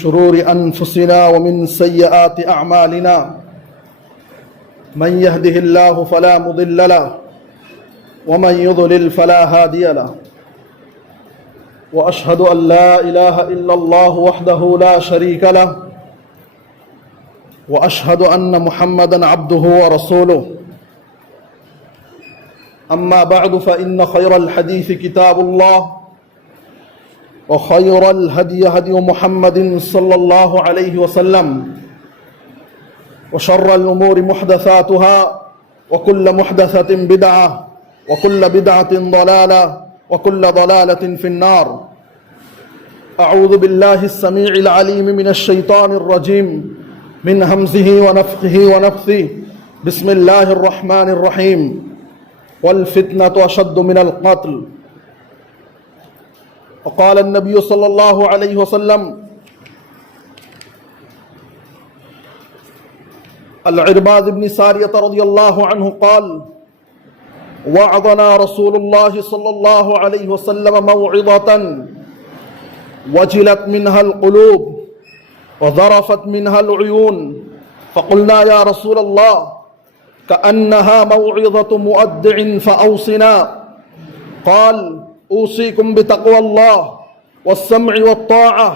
شرور أنفسنا ومن سيئات أعمالنا من يهده الله فلا مضل له ومن يضلل فلا هادي له وأشهد أن لا إله إلا الله وحده لا شريك له وأشهد أن محمدا عبده ورسوله أما بعد فإن خير الحديث كتاب الله وخير الهدي هدي محمد صلى الله عليه وسلم وشر الأمور محدثاتها وكل محدثة بدعة وكل بدعة ضلالة وكل ضلالة في النار. أعوذ بالله السميع العليم من الشيطان الرجيم من همزه ونفخه ونفثه. بسم الله الرحمن الرحيم. والفتنة أشد من القتل. وقال النبي صلى الله عليه وسلم العرباض بن سارية رضي الله عنه قال وعظنا رسول الله صلى الله عليه وسلم موعظة وجلت منها القلوب وذرفت منها العيون فقلنا يا رسول الله كأنها موعظة مؤدع فأوصنا قال أوصيكم بتقوى الله والسمع والطاعة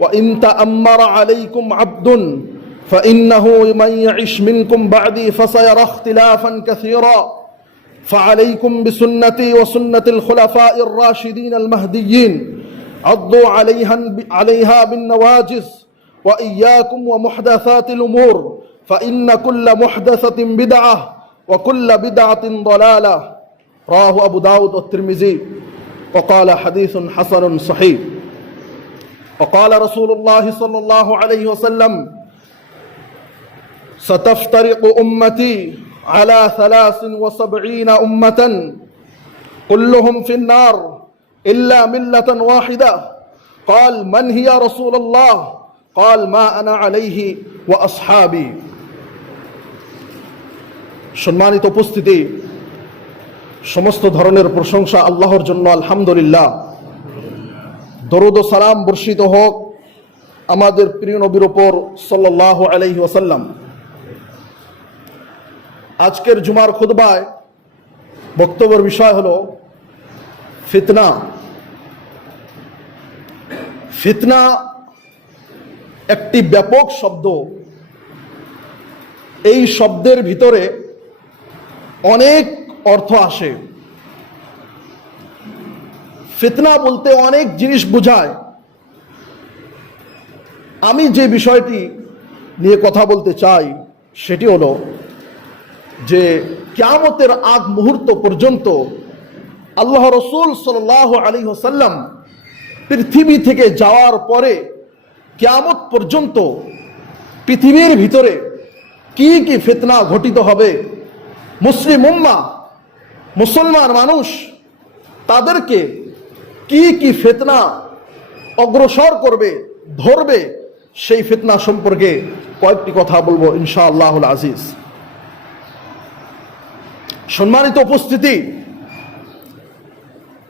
وإن تأمر عليكم عبد فإنه من يعش منكم بعدي فسيرى اختلافا كثيرا فعليكم بسنتي وسنة الخلفاء الراشدين المهديين عضوا عليها بالنواجذ وإياكم ومحدثات الأمور فإن كل محدثة بدعة وكل بدعة ضلالة. رواه أبو داود والترمذي وقال حديث حسن صحيح. وقال رسول الله صلى الله عليه وسلم ستفترق أمتي على 73 أمة كلهم في النار إلا ملة واحدة. قال من هي رسول الله؟ قال ما أنا عليه وأصحابي. সম্মানিত উপস্থিতি, সমস্ত ধরনের প্রশংসা আল্লাহর জন্য, আলহামদুলিল্লাহ। দরুদ ও সালাম বর্ষিত হোক আমাদের প্রিয় নবীর উপর সাল্লাল্লাহু আলাইহি ওয়াসাল্লাম। আজকের জুমার খুতবায় বক্তব্যের বিষয় হলো ফিতনা। ফিতনা একটি ব্যাপক শব্দ। এই শব্দের ভিতরে অনেক অর্থ আসে। ফিতনা বলতে অনেক জিনিস বোঝায়। আমি যে বিষয়টি নিয়ে কথা বলতে চাই সেটি হলো যে কিয়ামতের আগ মুহূর্ত পর্যন্ত আল্লাহ রাসূল সাল্লাল্লাহু আলাইহি ওয়াসাল্লাম পৃথিবী থেকে যাওয়ার পরে কিয়ামত পর্যন্ত পৃথিবীর ভিতরে কি কি ফিতনা ঘটিত হবে, মুসলিম উম্মাহ মুসলমান মানুষ তাদেরকে কি কি ফিতনা অগ্রসর করবে, ধরবে, সেই ফিতনা সম্পর্কে কয়েকটি কথা বলবো ইনশাআল্লাহুল আজিজ। সম্মানিত উপস্থিতি,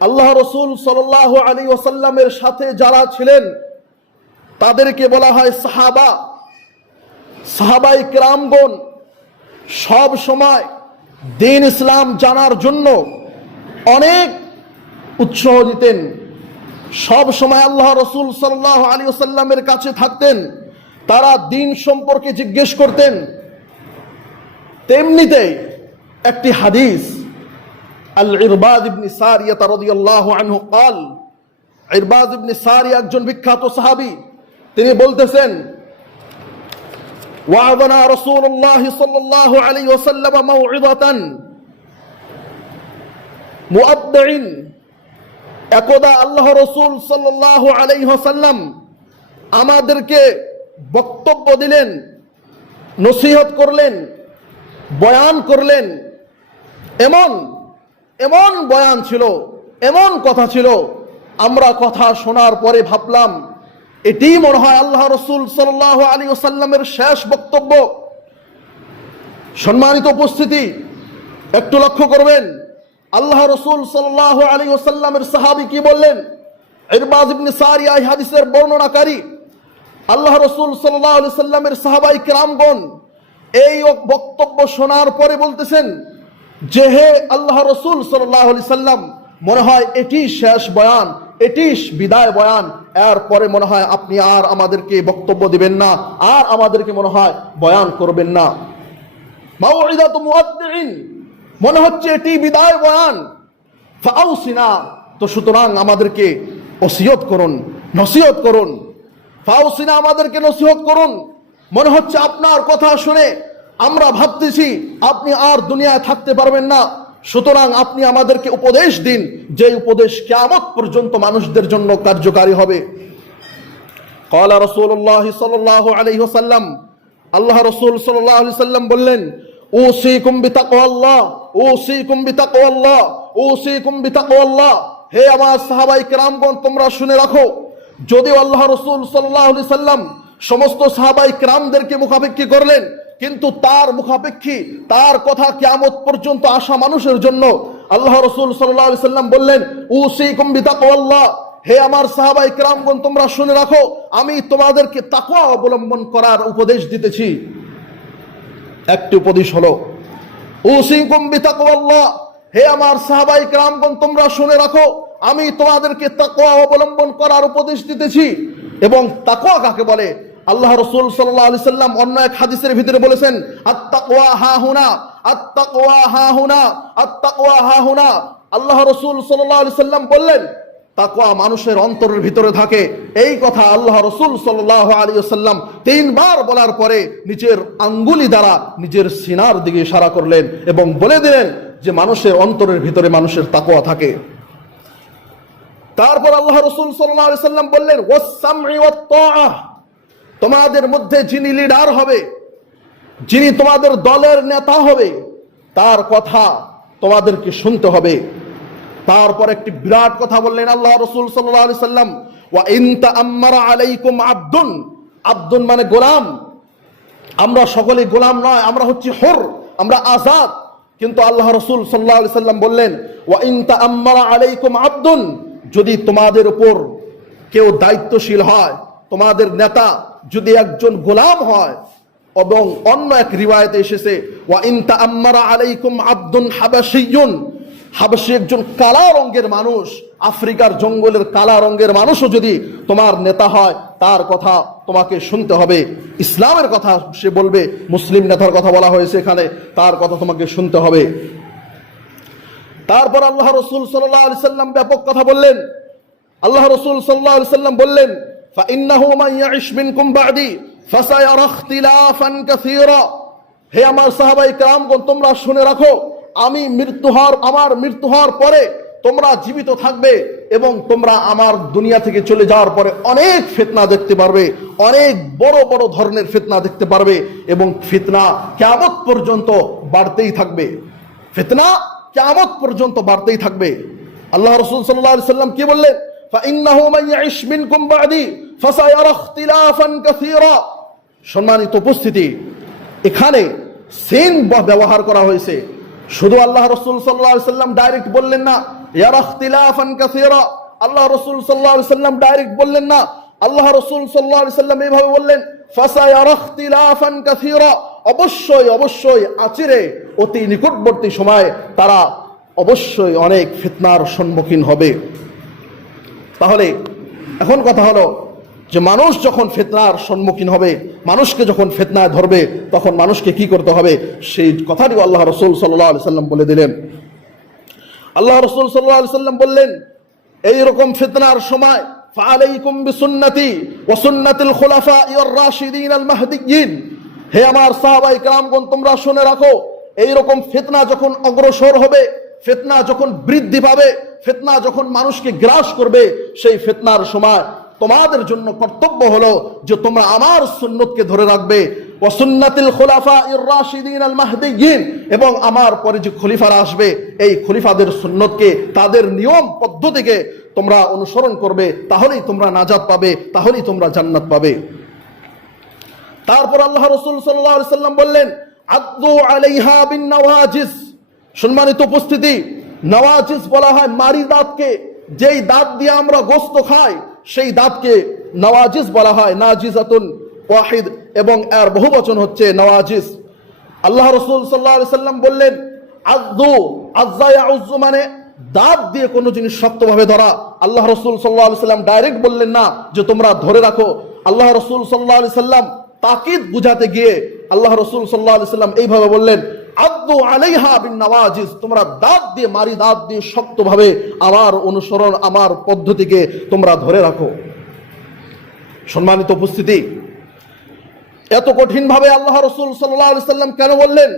আল্লাহ রাসূল সাল্লাল্লাহু আলাইহি ওয়াসাল্লামের সাথে যারা ছিলেন তাদেরকে বলা হয় সাহাবা। সাহাবায়ে কিরামগণ সব সময় দ্বীন ইসলাম জানার জন্য অনেক উৎসাহ দিতেন। সব সময় আল্লাহ রাসূল সাল্লাল্লাহু আলাইহি ওয়াসাল্লামের কাছে থাকতেন, তারা দ্বীন সম্পর্কে জিজ্ঞেস করতেন। তেমনিতে একটি হাদিস আল ইরবাদ ইবনে সারিয়া রাদিয়াল্লাহু আনহু قال, ইরবাদ ইবনে সারিয়া একজন বিখ্যাত সাহাবী, তিনি বলতেছেন ওয়া'যানা রাসূলুল্লাহ সাল্লাল্লাহু আলাইহি ওয়াসাল্লাম মাউ'িযাতান মুআদ্দিন। একদা আল্লাহ রাসূল সাল্লাল্লাহু আলাইহি ওয়াসাল্লাম আমাদেরকে বক্তব্য দিলেন, নসিহত করলেন, বয়ান করলেন। এমন এমন বয়ান ছিল, এমন কথা ছিল, আমরা কথা শোনার পরে ভাবলাম এটি মনে হয় আল্লাহ রাসূল সাল্লাল্লাহু আলাইহি ওয়াসাল্লামের শেষ বক্তব্য। সম্মানিত উপস্থিতি, একটু লক্ষ্য করবেন আল্লাহ রাসূল সাল্লাল্লাহু আলাইহি ওয়াসাল্লামের সাহাবী কি বললেন। ইরবাদ ইবনে সারিয়া এই হাদিসের বর্ণনাকারী আল্লাহ রাসূল সাল্লাল্লাহু আলাইহি সাল্লামের সাহাবায়ে কিরামগণ এই বক্তব্য শোনার পরে বলতেছেন যে হে আল্লাহ রাসূল সাল্লাল্লাহু আলাইহি সাল্লাম, মনে হয় এটি শেষ বয়ান, এটি বিদায় বয়ান, এরপরে মনে হয় আপনি আর আমাদেরকে বক্তব্য দিবেন না, আর আমাদেরকে মনে হয় বয়ান করবেন না। মাউইদাতু মুআদ্দিন, মনে হচ্ছে এটি বিদায় বয়ান। ফাউসিনা, তো সুতরাং আমাদেরকে ওসিয়ত করুন, নসিহত করুন। ফাউসিনা, আমাদেরকে নসিহত করুন। মনে হচ্ছে আপনার কথা শুনে আমরা ভাবতেছি আপনি আর দুনিয়ায় থাকতে পারবেন না, সুতরাং আপনি আমাদেরকে উপদেশ দিন, যে উপদেশ কিয়ামত পর্যন্ত মানুষদের জন্য কার্যকারী হবে। ক্বালা রাসূলুল্লাহ সাল্লাল্লাহু আলাইহি ওয়াসাল্লাম, আল্লাহ রাসূল সাল্লাল্লাহু আলাইহি ওয়াসাল্লাম বললেন, উসিকুম বিতাকওয়াল্লাহ, উসিকুম বিতাকওয়াল্লাহ, উসিকুম বিতাকওয়াল্লাহ। হে আমার সাহাবায়ে কিরামগণ, তোমরা শুনে রাখো। যদিও আল্লাহ রাসূল সাল্লাল্লাহু আলাইহি ওয়াসাল্লাম সমস্ত সাহাবায়ে কিরামদেরকে মুখাপেক্ষী করলেন, কিন্তু তার মুখাপেক্ষী, তার কথা কিয়ামত পর্যন্ত আসা মানুষের জন্য আল্লাহ রাসূল সাল্লাল্লাহু আলাইহি ওয়াসাল্লাম বললেন, উসিকুম বিতাকওয়াল্লাহ। হে আমার সাহাবায়ে কিরামগণ, তোমরা শুনে রাখো, আমি তোমাদেরকে তাকওয়া অবলম্বন করার উপদেশ দিতেছি। একটি উপদেশ হলো উসিকুম বিতাকওয়াল্লাহ। হে আমার সাহাবায়ে কিরামগণ, তোমরা শুনে রাখো, আমি তোমাদেরকে তাকওয়া অবলম্বন করার উপদেশ দিতেছি। এবং তাকওয়া কাকে বলে? আল্লাহ রাসূল সাল্লাল্লাহু আলাইহি সাল্লাম অন্য এক হাদিসের ভিতরে বলেছেন, আত-তাকওয়া হাহুনা, আত-তাকওয়া হাহুনা, আত-তাকওয়া হাহুনা। আল্লাহ রাসূল সাল্লাল্লাহু আলাইহি সাল্লাম বললেন, তাকওয়া মানুষের অন্তরের ভিতরে থাকে। এই কথা আল্লাহ রাসূল সাল্লাল্লাহু আলাইহি ওয়াসাল্লাম তিনবার বলার পরে নিজের আঙ্গুলি দ্বারা নিজের সিনার দিকে ইশারা করলেন এবং বলে দিলেন যে মানুষের অন্তরের ভিতরে মানুষের তাকওয়া থাকে। তারপর আল্লাহ রাসূল সাল্লাল্লাহু আলাইহি ওয়াসাল্লাম বললেন, ওয়াস-সামঈ ওয়াত-তাআহ। তোমাদের মধ্যে যিনি লিডার হবে, যিনি তোমাদের দলের নেতা হবে, তার কথা তোমাদেরকে শুনতে হবে। তারপর একটি বিরাট কথা বললেন আল্লাহ রাসূল সাল্লাল্লাহু আলাইহি সাল্লাম, ওয়া ইন তাআম্মারা আলাইকুম আবদুন। আবদুন মানে গোলাম। আমরা সকলে গোলাম নয়, আমরা হচ্ছি হুর, আমরা আজাদ। কিন্তু আল্লাহ রাসূল সাল্লাল্লাহু আলাইহি সাল্লাম বললেন, ওয়া ইন তাআম্মারা আলাইকুম আবদুন, যদি তোমাদের উপর কেউ দায়িত্বশীল হয়, তোমাদের নেতা যদি একজন গোলাম হয়। এবং অন্য এক রিওয়ায়াতে এসেছে, ওয়া ইন তাআম্মারা আলাইকুম আবদুন হাবাশিয়্যুন। হাবশী একজন কালা রঙের মানুষ, আফ্রিকার জঙ্গলের কালা রঙের মানুষও যদি তোমার নেতা হয়, তার কথা তোমাকে শুনতে হবে। ইসলামের কথা সে বলবে, মুসলিম নেতার কথা বলা হয়েছে এখানে, তার কথা তোমাকে শুনতে হবে। তারপর আল্লাহ রাসূল সাল্লাল্লাহু আলাইহি সাল্লাম ব্যাপক কথা বললেন। আল্লাহ রাসূল সাল্লাল্লাহু আলাইহি সাল্লাম বললেন, ফাইন্নাহু মান ইয়াইশ মিনকুম বা'দি ফাসায়ারা ইখতিলাফান কাসীরা। হে আমার সাহাবায়ে কিরামগণ, তোমরা শুনে রাখো, আমার মৃত্যু হওয়ার পরে তোমরা জীবিত থাকবে এবং তোমরা আমার দুনিয়া থেকে চলে যাওয়ার পরে অনেক ফিতনা দেখতে পারবে, অনেক বড় বড় ধরনের ফিতনা দেখতে পারবে এবং ফিতনা কিয়ামত পর্যন্ত বাড়তেই থাকবে। ফিতনা কিয়ামত পর্যন্ত বাড়তেই থাকবে। আল্লাহ রাসূল সাল্লাল্লাহু আলাইহি সাল্লাম কি বললেন? ফাইন্নাহু মান ইয়াইশ মিনকুম বা'দি ফাসায়ারা ইখতিলাফান কাসীরা। সম্মানিত উপস্থিতি, এখানে সিন ব্যবহার করা হয়েছে। শুধু আল্লাহ রাসূল সাল্লাল্লাহু আলাইহি সাল্লাম ডাইরেক্ট বললেন না ইয়ারা ইখতিলাফান কাসীরা। আল্লাহ রাসূল সাল্লাল্লাহু আলাইহি সাল্লাম ডাইরেক্ট বললেন না। আল্লাহ রাসূল সাল্লাল্লাহু আলাইহি সাল্লাম এইভাবে বললেন, ফাসায়ারা ইখতিলাফান কাসীরা। অবশ্যই অবশ্যই আচিরে, অতি নিকটবর্তী সময়ে তারা অবশ্যই অনেক ফিতনার সম্মুখীন হবে। তাহলে এখন কথা হলো যে মানুষ যখন ফিতনার সম্মুখীন হবে, মানুষকে যখন ফিতনায় ধরবে, তখন মানুষকে কি করতে হবে সেই কথাটি আল্লাহ রাসূল সাল্লাল্লাহু আলাইহি সাল্লাম বলে দিলেন। আল্লাহ রাসূল সাল্লাল্লাহু আলাইহি সাল্লাম বললেন, এই রকম ফিতনার সময় ফাআলাইকুম বিসুন্নতি ওয়া সুন্নাতিল খুলাফাইর রাশিদিন আল মাহদিয়্যিন। হে আমার সাহাবায়ে কিরামগণ, তোমরা শুনে রাখো, এই রকম ফিতনা যখন অগ্রসর হবে, ফিতনা যখন বৃদ্ধি পাবে, ফিতনা যখন মানুষকে গ্রাস করবে, সেই ফিতনার সময় তোমাদের জন্য কর্তব্য হলো যে তোমরা আমার সুন্নতকে ধরে রাখবে, ওয়া সুন্নাতিল খুলাফাইর রাশিদিন আল মাহদিয়্যিন, এবং আমার পরে যে খলিফারা আসবে এই খলিফাদের সুন্নতকে, তাদের নিয়ম পদ্ধতিকে তোমরা অনুসরণ করবে। তাহলেই তোমরা নাজাত পাবে, তাহলেই তোমরা জান্নাত পাবে। তারপর আল্লাহ রাসূল সাল্লাল্লাহু আলাইহি সাল্লাম বললেন, আদু আলাইহা বিন নওয়াজিস। সম্মানিত উপস্থিতি, নওয়াজিস বলা হয় মারি দাঁতকে, যেই দাঁত দিয়ে আমরা গোশত খাই, সেই দাঁতকে নওয়াজিস বলা হয়, নাজিজাতুন ওয়াহিদ, এবং এর বহুবচন হচ্ছে নওয়াজিস। আল্লাহ রাসূল সাল্লাল্লাহু আলাইহি সাল্লাম বললেন, আযু আযযা ইয়াউযু মানে দাঁত দিয়ে কোনো জিনিস শক্তভাবে ধরা। আল্লাহ রাসূল সাল্লাল্লাহু আলাইহি সাল্লাম ডাইরেক্ট বললেন না যে তোমরা ধরে রাখো। আল্লাহ রাসূল সাল্লাল্লাহু আলাইহি সাল্লাম তাকিদ বুঝাতে গিয়ে আল্লাহ রাসূল সাল্লাল্লাহু আলাইহি সাল্লাম এইভাবে বললেন, আযু আলাইহা বিন নওয়াজিস, তোমরা দাঁত দিয়ে মারি, দাঁত দিয়ে শক্তভাবে আমার অনুসরণ, আমার পদ্ধতিকে তোমরা ধরে রাখো। সম্মানিত উপস্থিতি, এত কঠিন ভাবে আল্লাহ রাসূল সাল্লাল্লাহু আলাইহি সাল্লাম কেন বললেন?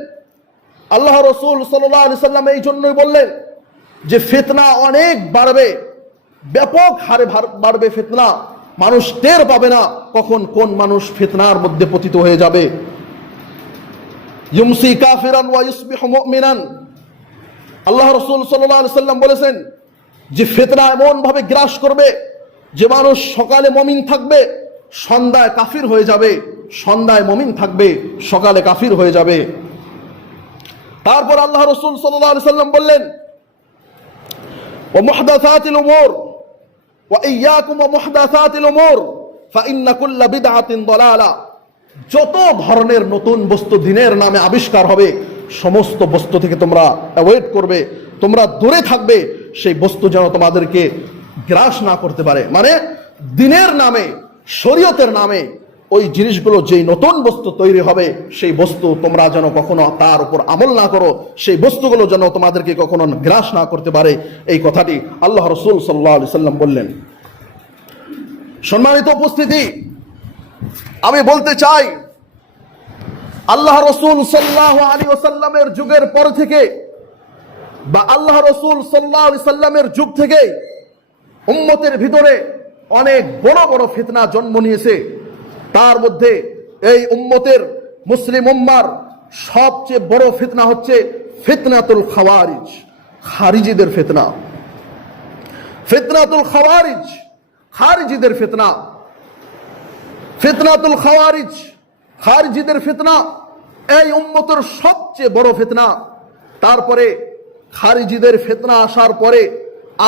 আল্লাহ রাসূল সাল্লাল্লাহু আলাইহি সাল্লাম এই জন্যই বললেন যে ফিতনা অনেক বাড়বে, ব্যাপক হারে বাড়বে ফিতনা। মানুষ টের পাবে না কখন কোন মানুষ ফিতনার মধ্যে পতিত হয়ে যাবে। ইউমসি কাফিরান ওয়া ইউসবিহু মুমিনান, আল্লাহ রাসূল সাল্লাল্লাহু আলাইহি সাল্লাম বলেছেন যে ফিতনা এমন ভাবে গ্রাস করবে যে মানুষ সকালে মুমিন থাকবে, সন্ধ্যায় কাফির হয়ে যাবে, সন্ধ্যায় মুমিন থাকবে, সকালে কাফির হয়ে যাবে। তারপর আল্লাহ রাসূল সাল্লাল্লাহু আলাইহি সাল্লাম বললেন, ওয়া মুহদাসাতিল উমুর ওয়া ইয়্যাকুম ওয়া মুহদাসাতিল উমুর ফাইন্না কুল্লা বিদআতিন দালালা, যত ধরনের নতুন বস্তু দিনের নামে আবিষ্কার হবে সমস্ত বস্তু থেকে তোমরা অ্যাভয়েড করবে, তোমরা দূরে থাকবে, সেই বস্তু যেন তোমাদেরকে গ্রাস না করতে পারে। মানে দিনের নামে, শরীয়তের নামে ওই জিনিসগুলো, যেই নতুন বস্তু তৈরি হবে সেই বস্তু তোমরা যেন কখনো তার উপর আমল না করো, সেই বস্তুগুলো যেন তোমাদেরকে কখনো গ্রাস না করতে পারে। এই কথাটি আল্লাহ রাসূল সাল্লাল্লাহু আলাইহি সাল্লাম বললেন। সম্মানিত উপস্থিতি, আমি বলতে চাই, আল্লাহ রাসূল সাল্লাল্লাহু আলাইহি ওয়াসাল্লামের যুগের পর থেকে বা আল্লাহ রাসূল সাল্লাল্লাহু আলাইহি সাল্লামের যুগ থেকে উম্মতের ভিতরে অনেক বড় বড় ফিতনা জন্ম নিয়েছে। তার মধ্যে এই উম্মতের, মুসলিম উম্মার সবচেয়ে বড় ফিতনা হচ্ছে ফিতনাতুল খাওয়ারিজ, খারিজিদের ফিতনা। ফিতনাতুল খাওয়ারিজ, খারিজিদের ফিতনা। ফিতনাতুল খাওয়ারিজ, খারিজিদের ফিতনা এই উম্মতের সবচেয়ে বড় ফিতনা। তারপরে খারিজিদের ফিতনা আসার পরে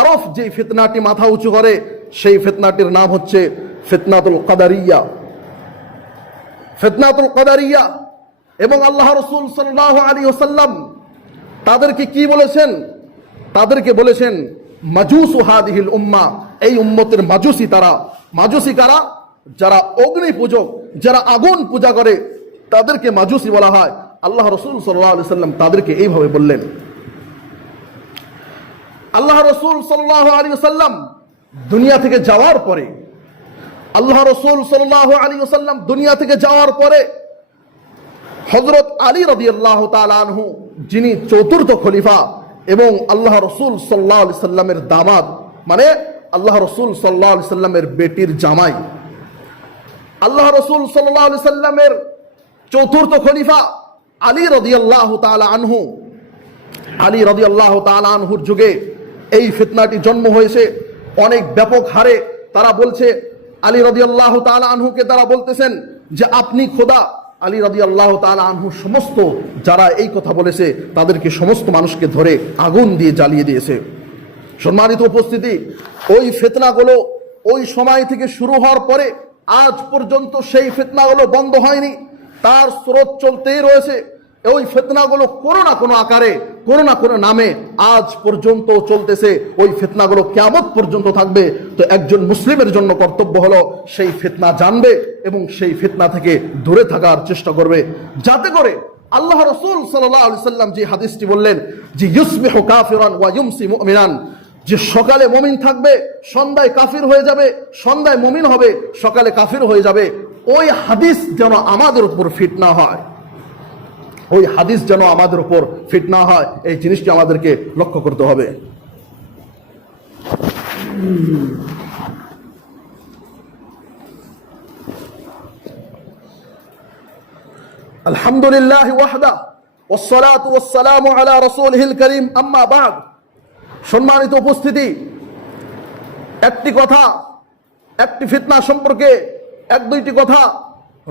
আরফ যে ফিতনাটি মাথা উঁচু করে সেই ফিতনাটির নাম হচ্ছে ফিতনাতুল কাদারিয়া। ফিতনাতুল কাদারিয়া। এবং আল্লাহ রাসূল সাল্লাল্লাহু আলাইহি ওয়াসাল্লাম তাদেরকে কি বলেছেন? তাদেরকে বলেছেন মাজুসু হাদিহিল উম্মাহ, এই উম্মতের মাজুসি তারা। মাজুসি কারা? যারা অগ্নি পূজক, যারা আগুন পূজা করে তাদেরকে মাজুসি বলা হয়। আল্লাহ রাসূল সাল্লাল্লাহু আলাইহি ওয়াসাল্লাম তাদেরকে এইভাবে বললেন। আল্লাহ রাসূল সাল্লাল্লাহু আলাইহি ওয়াসাল্লাম দুনিয়া থেকে যাওয়ার পরে, আল্লাহ রাসূল সাল্লাল্লাহু আলাইহি ওয়াসাল্লাম দুনিয়া থেকে যাওয়ার পরে হযরত আলী রাদিয়াল্লাহু তাআলা আনহু, যিনি চতুর্থ খলিফা এবং আল্লাহ রাসূল সাল্লাল্লাহু আলাইহি সাল্লামের দামাদ, মানে আল্লাহ রাসূল সাল্লাল্লাহু আলাইহি সাল্লামের বেটির জামাই, আল্লাহ রাসূল সাল্লাল্লাহু আলাইহি সাল্লামের চতুর্থ খলিফা আলী রাদিয়াল্লাহু তাআলা আনহু, আলী রাদিয়াল্লাহু তাআলা আনহুর যুগে এই ফিতনাটি জন্ম হয়েছে অনেক ব্যাপক হারে। তারা বলছে, আলী রাদিয়াল্লাহু তাআলা আনহুকে তারা বলতেছেন যে আপনি খোদা। আলী রাদিয়াল্লাহু তাআলা আনহু সমস্ত যারা এই কথা বলেছে তাদেরকে, সমস্ত মানুষকে ধরে আগুন দিয়ে জ্বালিয়ে দিয়েছে। সম্মানিত উপস্থিতি, ওই ফিতনাগুলো ওই সময় থেকে শুরু হওয়ার পরে আজ পর্যন্ত সেই ফিতনাগুলো বন্ধ হয়নি, তার স্রোত চলতেই রয়েছে। ওই ফিতনাগুলো কোনো না কোনো আকারে, কোনো না কোনো নামে আজ পর্যন্ত চলতেছে। ওই ফিতনাগুলো কিয়ামত পর্যন্ত থাকবে। তো একজন মুসলিমের জন্য কর্তব্য হলো সেই ফিতনা জানবে এবং সেই ফিতনা থেকে দূরে থাকার চেষ্টা করবে, যাতে করে আল্লাহ রাসূল সাল্লাল্লাহু আলাইহি সাল্লাম যে হাদিসটি বললেন যে ইউসবিহু কাফিরান ওয়া ইউমসি মুমিনান, যে সকালে মুমিন থাকবে, সন্ধ্যায় কাফির হয়ে যাবে, সন্ধ্যায় মুমিন হবে, সকালে কাফির হয়ে যাবে, ওই হাদিস যেন আমাদের উপর ফিট না হয়, ওই হাদিস যেন আমাদের উপর ফিট না হয়, এই জিনিসটি আমাদেরকে লক্ষ্য করতে হবে। আলহামদুলিল্লাহি ওয়াহদা ওয়াসসালাতু ওয়াসসালামু আলা রাসূলিহিল কারীম, আম্মা বা'দ। সম্মানিত উপস্থিতি, একটি কথা, একটি ফিতনা সম্পর্কে এক দুইটি কথা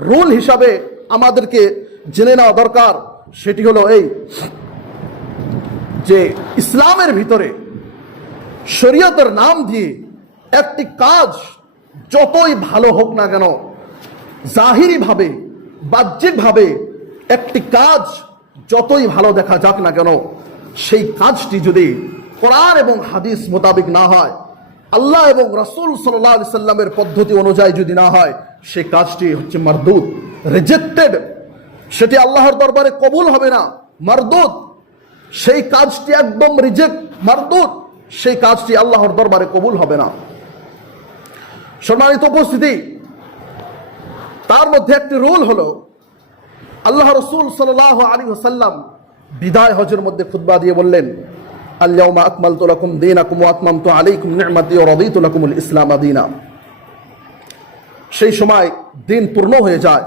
রুল হিসাবে আমাদেরকে জেনে নেওয়া দরকার। সেটি হলো এই যে ইসলামের ভিতরে শরীয়তের নাম দিয়ে একটি কাজ যতই ভালো হোক না কেন, জাহিরি ভাবে বাহ্যিক ভাবে একটি কাজ যতই ভালো দেখা যাক না কেন, সেই কাজটি যদি কোরআন এবং হাদিস মোতাবেক না হয়, আল্লাহ এবং রাসূল সাল্লাল্লাহু আলাইহি সাল্লামের পদ্ধতি অনুযায়ী যদি না হয়, সেই কাজটি হচ্ছে মারদুদ, রিজেক্টেড। সেটি আল্লাহর দরবারে কবুল হবে না, মারদুদ। সেই কাজটি একদম রিজেক্ট, মারদুদ। সেই কাজটি আল্লাহর দরবারে কবুল হবে না। সম্মানিত উপস্থিতি, তার মধ্যে একটি রুল হলো, আল্লাহ রাসূল সাল্লাল্লাহু আলাইহি ওয়াসাল্লাম বিদায় হজের মধ্যে খুতবা দিয়ে বললেন, আল-ইয়াওমা আকমালতু লাকুম দীনাকুম ওয়া আতমামতু আলাইকুম নি'মাতি ওয়া রাদিতু লাকুমুল ইসলাম দীনা। সেই সময় দিন পূর্ণ হয়ে যায়।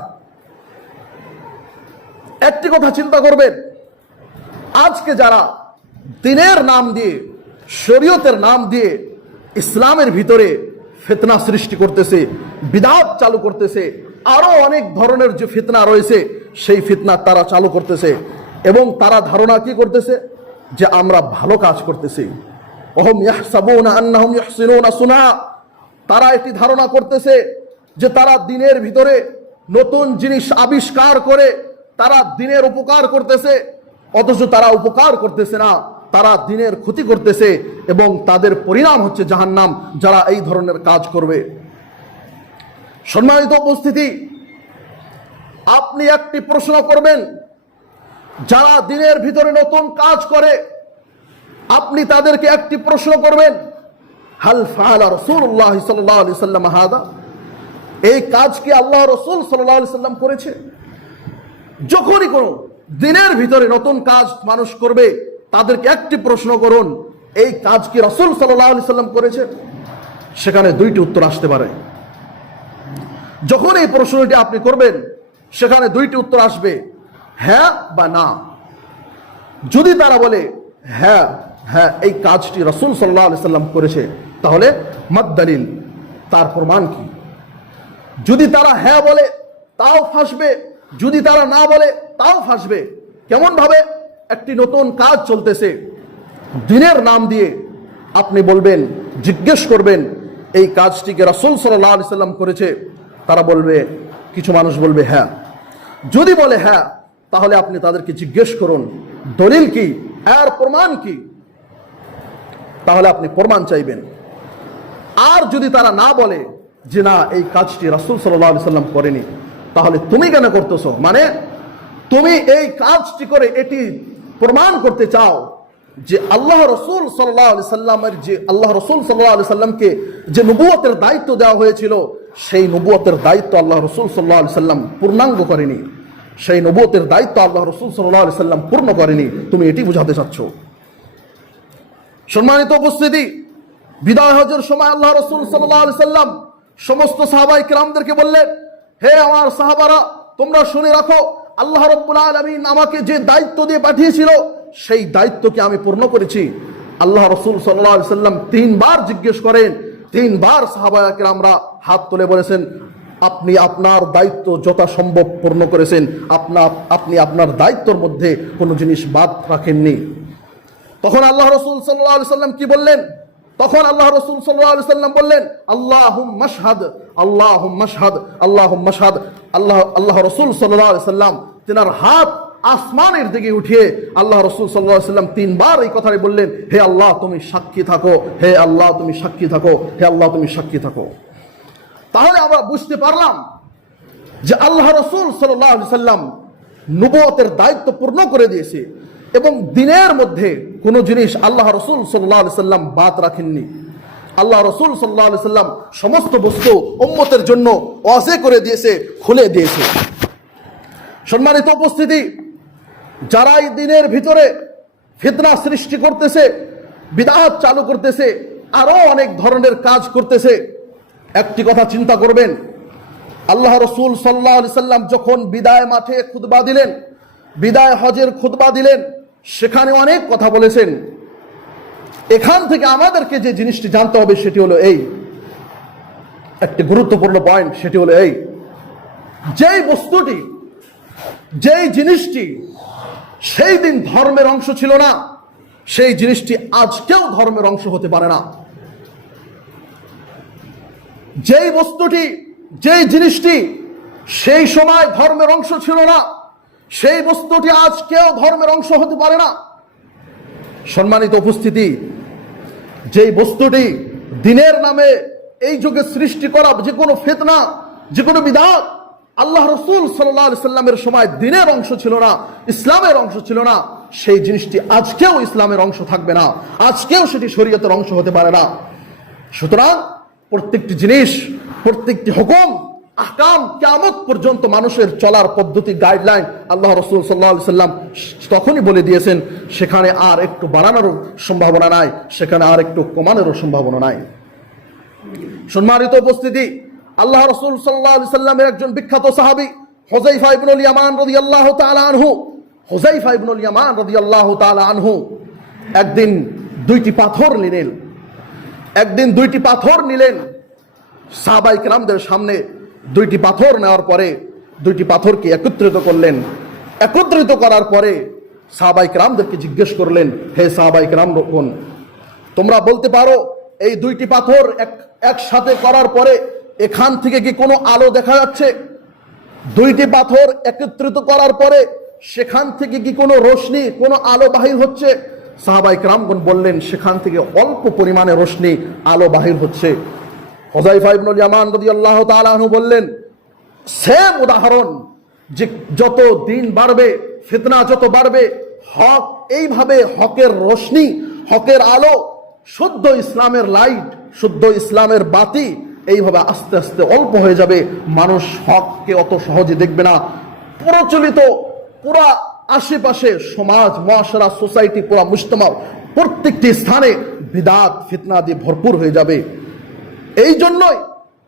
একটি কথা চিন্তা করবেন, আজকে যারা দিনের নাম দিয়ে, শরীয়তের নাম দিয়ে ইসলামের ভিতরে ফিতনা সৃষ্টি করতেছে, বিদআত চালু করতেছে, আরো অনেক ধরনের যে ফিতনা রয়েছে সেই ফিতনা তারা চালু করতেছে, এবং তারা ধারণা কি করতেছে যে আমরা ভালো কাজ করতেছি। ওহুম ইয়াহসাবুনা আন্নাহুম ইহসিনুনা সুনা। তারা একটি ধারণা করতেছে যে তারা দিনের ভিতরে নতুন জিনিস আবিষ্কার করে তারা দিনের উপকার করতেছে, অথচ তারা উপকার করতেছে না, তারা দিনের ক্ষতি করতেছে, এবং তাদের পরিণাম হচ্ছে জাহান্নাম যারা এই ধরনের কাজ করবে। সম্মানিত উপস্থিতি, আপনি একটি প্রশ্ন করবেন, যারা দিনের ভিতরে নতুন কাজ করে, আপনি তাদেরকে একটি প্রশ্ন করবেন, হাল ফাআলা রাসূলুল্লাহ সাল্লাল্লাহু আলাইহি সাল্লাম হাদা? এই কাজ কি আল্লাহ রাসূল সাল্লাল্লাহু আলাইহি সাল্লাম করেছে? যখনই কোনো দিনের ভিতরে নতুন কাজ মানুষ করবে, তাদেরকে একটি প্রশ্ন করুন, এই কাজ কি রাসূল সাল্লাল্লাহু আলাইহি সাল্লাম করেছে? সেখানে দুইটি উত্তর আসতে পারে। যখন এই প্রশ্নটি আপনি করবেন, সেখানে দুইটি উত্তর আসবে, হ্যাঁ বা না। যদি তারা বলে হ্যাঁ, হ্যাঁ এই কাজটি রাসূল সাল্লাল্লাহু আলাইহি সাল্লাম করেছে, তাহলে মাদ-দালিল, তার প্রমাণ কি? যদি তারা হ্যাঁ বলে তাও ফাঁসবে, যদি তারা না বলে তাও ফাঁসবে। কেমন ভাবে? একটি নতুন কাজ চলতেছে দিনের নাম দিয়ে, আপনি বলবেন, জিজ্ঞেস করবেন এই কাজটিকে রাসূল সাল্লাল্লাহু আলাইহি সাল্লাম করেছে? তারা বলবে, কিছু মানুষ বলবে হ্যাঁ। যদি বলে হ্যাঁ, তাহলে আপনি তাদেরকে জিজ্ঞেস করুন দলিল কি, এর প্রমাণ কি, তাহলে আপনি প্রমাণ চাইবেন। আর যদি তারা না বলে যে না এই কাজটি রাসূল সাল্লাল্লাহু আলাইহি সাল্লাম করেনি, তাহলে তুমি কেন করতেছো? মানে তুমি এই কাজটি করে এটি প্রমাণ করতে চাও যে আল্লাহ রাসূল সাল্লাল্লাহু আলাইহি সাল্লামের, যে আল্লাহ রাসূল সাল্লাল্লাহু আলাইহি সাল্লামকে যে নবুয়তের দায়িত্ব দেওয়া হয়েছিল, সেই নবুয়তের দায়িত্ব আল্লাহ রাসূল সাল্লাল্লাহু আলাইহি সাল্লাম পূর্ণাঙ্গ করেনি, সেই নবুয়তের দায়িত্ব আল্লাহ রাসূল সাল্লাল্লাহু আলাইহি সাল্লাম পূর্ণ করেনি, তুমি এটি বোঝাতে চাচ্ছ। সম্মানিত উপস্থিতি, বিদায় হজের সময় আল্লাহ রাসূল সাল্লাল্লাহু আলাইহি সাল্লাম সমস্ত সাহাবায়ে কেরামদেরকে বললেন, হে আমার সাহাবারা, তোমরা শুনে রাখো, আল্লাহ রাব্বুল আলামিন আমাকে যে দায়িত্ব দিয়ে পাঠিয়েছিল, সেই দায়িত্বকে আমি পূর্ণ করেছি। আল্লাহ রাসূল সাল্লাল্লাহু আলাইহি সাল্লাম তিনবার জিজ্ঞেস করেন, তিনবার সাহাবায়ে কেরামরা হাত তুলে বলেছেন, আপনি আপনার দায়িত্ব যথাসম্ভব পূর্ণ করেছেন, আপনি আপনার দায়িত্বের মধ্যে কোনো জিনিস বাদ রাখেননি। তখন আল্লাহ রাসূল সাল্লাল্লাহু আলাইহি সাল্লাম কি বললেন? তখন আল্লাহ রাসূল সাল্লাল্লাহু আলাইহি সাল্লাম বললেন, আল্লাহুম্মা আশহাদ, আল্লাহুম্মা আশহাদ, আল্লাহুম্মা আশহাদ। আল্লাহ রাসূল সাল্লাল্লাহু আলাইহি সাল্লাম তিনার হাত আসমানের দিকে উঠিয়ে আল্লাহ রাসূল সাল্লাল্লাহু আলাইহি সাল্লাম তিনবার এই কথাই বললেন, হে আল্লাহ তুমি সাক্ষী থাকো, হে আল্লাহ তুমি সাক্ষী থাকো, হে আল্লাহ তুমি সাক্ষী থাকো। তাহলে আমরা বুঝতে পারলাম যে আল্লাহ রাসূল সাল্লাল্লাহু আলাইহি সাল্লাম নবুয়তের দায়িত্ব পূর্ণ করে দিয়েছে, এবং দিনের মধ্যে কোনো জিনিস আল্লাহ রাসূল সাল্লাল্লাহু আলাইহি সাল্লাম বাদ রাখেননি। আল্লাহ রাসূল সাল্লাল্লাহু আলাইহি সাল্লাম সমস্ত বস্তু উম্মতের জন্য ওয়াজে করে দিয়েছে, খুলে দিয়েছে। সম্মানিত উপস্থিতি, যারা এই দিনের ভিতরে ফিতনা সৃষ্টি করতেছে, বিদআত চালু করতেছে, আরো অনেক ধরনের কাজ করতেছে, একটি কথা চিন্তা করবেন, আল্লাহ রাসূল সাল্লাল্লাহু আলাইহি সাল্লাম যখন বিদায় মাঠে খুতবা দিলেন, বিদায় হজের খুতবা দিলেন, সেখানে অনেক কথা বলেছেন। এখান থেকে আমাদেরকে যে জিনিসটি জানতে হবে সেটি হলো এই, একটি গুরুত্বপূর্ণ পয়েন্ট, সেটি হলো এই, যেই বস্তুটি, যেই জিনিসটি সেই দিন ধর্মের অংশ ছিল না, সেই জিনিসটি আজকেও ধর্মের অংশ হতে পারে না। যেই বস্তুটি, যেই জিনিসটি সেই সময় ধর্মের অংশ ছিল না, সেই বস্তুটি আজকেও ধর্মের অংশ হতে পারে না। সম্মানিত উপস্থিতি, যেই বস্তুটি দিনের নামে এই যুগে সৃষ্টি করা যে কোনো ফিতনা, যে কোনো বিদআত আল্লাহ রাসূল সাল্লাল্লাহু আলাইহি সাল্লামের সময় দিনের অংশ ছিল না, ইসলামের অংশ ছিল না, সেই জিনিসটি আজকেও ইসলামের অংশ থাকবে না, আজকেও সেটি শরীয়তের অংশ হতে পারে না। সুতরাং প্রত্যেকটি জিনিস, প্রত্যেকটি হুকুম, আহকাম কিয়ামত পর্যন্ত মানুষের চলার পদ্ধতি, গাইডলাইন আল্লাহ রাসূল সাল্লাল্লাহু আলাইহি সাল্লাম তখনই বলে দিয়েছেন, সেখানে আর একটু বাড়ানোর সম্ভাবনা নাই, সেখানে আর একটু কমানোরও সম্ভাবনা নাই। সম্মানিত উপস্থিতি, আল্লাহ রাসূল সাল্লাল্লাহু আলাইহি সাল্লামের একজন বিখ্যাত সাহাবী হুযায়ফা ইবনুল ইয়ামান রাদিয়াল্লাহু তাআলা আনহু, হুযায়ফা ইবনুল ইয়ামান রাদিয়াল্লাহু তাআলা আনহু একদিন দুইটি পাথর নিলেন সাহাবায়ে কেরামদের সামনে। দুইটি পাথর নেওয়ার পরে দুইটি পাথরকে একত্রিত করলেন। একত্রিত করার পরে সাহাবায়ে কেরামদেরকে জিজ্ঞেস করলেন, হে সাহাবায়ে কেরামগণ, তোমরা বলতে পারো এই দুইটি পাথর একসাথে করার পরে এখান থেকে কি কোনো আলো দেখা যাচ্ছে? দুইটি পাথর একত্রিত করার পরে সেখান থেকে কি কোনো রোশনি, কোনো আলো বাহির হচ্ছে? সাহাবায়ে কেরামগণ বললেন, সেখান থেকে অল্প পরিমাণে রোশনি, আলো বাহির হচ্ছে। হুযায়ফা ইবনুল ইয়ামান রাদিয়াল্লাহু তাআলা আনহু বললেন, সেম উদাহরণ, যে যত দিন বাড়বে, ফিতনা যত বাড়বে, হক এইভাবে হকের রোশনি, হকের আলো, শুদ্ধ ইসলামের লাইট, শুদ্ধ ইসলামের বাতি এইভাবে আস্তে আস্তে অল্প হয়ে যাবে। মানুষ হককে অত সহজে দেখবে না। প্রচলিত পুরা আশেপাশে সমাজ, মুআশারা, সোসাইটি, পুরা মুজতামা, প্রত্যেকটি স্থানে বিদআত, ফিতনা দিয়ে ভরপুর হয়ে যাবে। এই জন্যই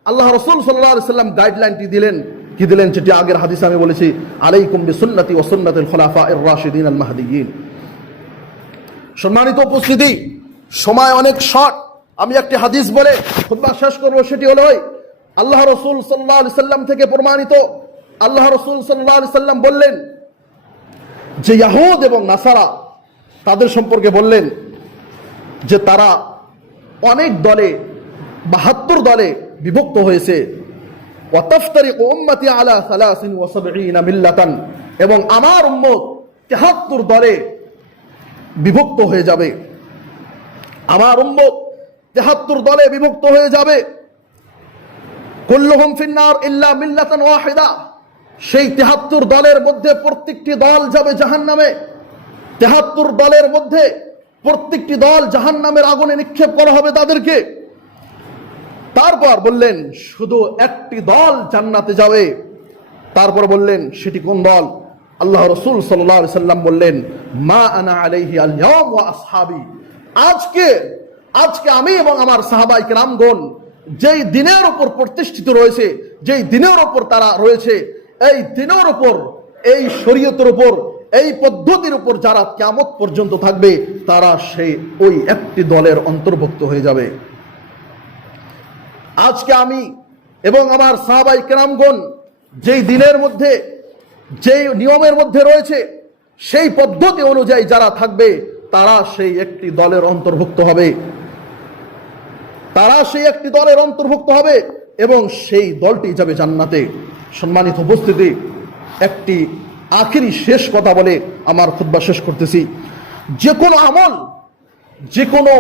আল্লাহ রাসূল সাল্লাল্লাহু আলাইহি সাল্লাম গাইডলাইনটি দিলেন। কি দিলেন? যেটি আগের হাদিসে আমি বলেছি, আলাইকুম বিসুন্নতি ওয়া সুন্নাতিল খুলাফায়ে রাশিদিন আল মাহদিয়িন। সম্মানিত উপস্থিতি, সময় অনেক শর্ট, আমি একটি হাদিস বলে খুতবা শেষ করব। সেটি হলো আল্লাহ রাসূল সাল্লাল্লাহু আলাইহি সাল্লাম থেকে প্রমাণিত। আল্লাহ রাসূল সাল্লাল্লাহু আলাইহি সাল্লাম বললেন যে ইয়াহুদ এবং নাসারা, তাদের সম্পর্কে বললেন যে তারা অনেক দলে, 72 দলে বিভক্ত হয়েছে। ওয়াতাফতারিকু উম্মতি আলা 73 মিল্লাতান, এবং আমার উম্মত 73 দলে বিভক্ত হয়ে যাবে। আমার উম্মত 73 দলে বিভক্ত হয়ে যাবে। কুল্লুহুম ফিন্নার ইল্লা মিল্লাতান ওয়াহিদা, সেই 73 দলের মধ্যে প্রত্যেকটি দল যাবে জাহান্নামে। 73 দলের মধ্যে প্রত্যেকটি দল জাহান্নামের আগুনে নিক্ষেপ করা হবে তাদেরকে। তারপর বললেন শুধু একটি দল জান্নাতে যাবে। তারপর বললেন সেটি কোন দল? আল্লাহ রাসূল সাল্লাল্লাহু আলাইহি সাল্লাম বললেন, মা আনা আলাইহি আল ইয়াওম ওয়া আসহাবি, আজকে আমি এবং আমার সাহাবায়ে কেরামগণ যেই দিনের উপর প্রতিষ্ঠিত রয়েছে, যেই দিনের উপর তারা রয়েছে, এই দিনের উপর, এই শরীয়তের উপর, এই পদ্ধতির উপর যারা কিয়ামত পর্যন্ত থাকবে, তারা সেই ওই একটি দলের অন্তর্ভুক্ত হয়ে যাবে। আজকে আমি এবং আমার সাহাবায়ে কেরামগণ যেই দিনের মধ্যে, যেই নিয়মের মধ্যে রয়েছে, সেই পদ্ধতি অনুযায়ী যারা থাকবে, তারা সেই একটি দলের অন্তর্ভুক্ত হবে। তারা সেই একটি দলের অন্তর্ভুক্ত হবে এবং সেই দলটি যাবে জান্নাতে। সম্মানিত উপস্থিতি, একটি আখেরি শেষ কথা বলে আমার খুতবা শেষ করতেছি। যে কোনো আমল, যে কোনো